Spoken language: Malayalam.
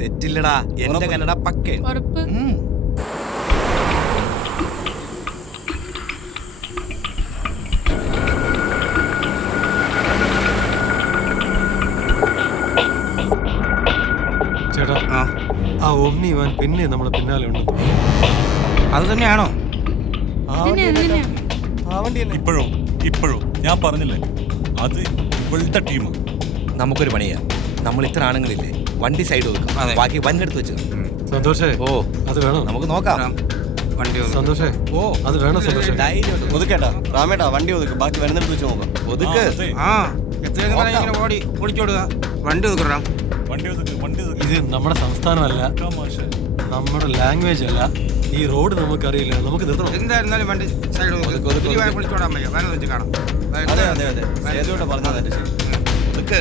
തെറ്റില്ലടാ, എന്റെ കന്നഡ പക്കേ. ചേട്ടാ, ആ ഓമ്നി വാൻ പിന്നെ നമ്മുടെ പിന്നാലെ ഉണ്ട്. അത് തന്നെയാണോ? ഇപ്പോഴോ ഞാൻ പറഞ്ഞില്ലേ, അത് ഇവളുടെ ടീമാണ്. നമുക്കൊരു പണിയാ, നമ്മൾ ഇത്ര ആണുങ്ങളില്ലേ, വണ്ടി സൈഡ് ഒതുക്കാം, ബാക്കി വന്നെടുത്ത് വെച്ചു. സന്തോഷേ, ഓ അത് വേണം. നമുക്ക് നോക്കാം. വണ്ടി സന്തോഷേ, ഓ അത് വേണം. സന്തോഷേ, ഒതുക്കേട്ടാ രാമേട്ടാ, വണ്ടി ഒതുക്ക്, ബാക്കി വരുന്നിടത്ത് വെച്ച് നോക്കാം. ഒതുക്ക്. ഓടിച്ചോടുക, വണ്ടി ഒതുക്കണം. ഇത് നമ്മുടെ സംസ്ഥാനമല്ല, നമ്മുടെ ലാംഗ്വേജ് അല്ല, ഈ റോഡ് നമുക്കറിയില്ല, നമുക്ക് നിർത്തണം. എന്തായിരുന്നാലും വണ്ടി സൈഡ് വിളിച്ചോടാൻ വയ്യ, വരണം വെച്ച് കാണാം. അതെ പറഞ്ഞത് ശരി. ഒതുക്ക്.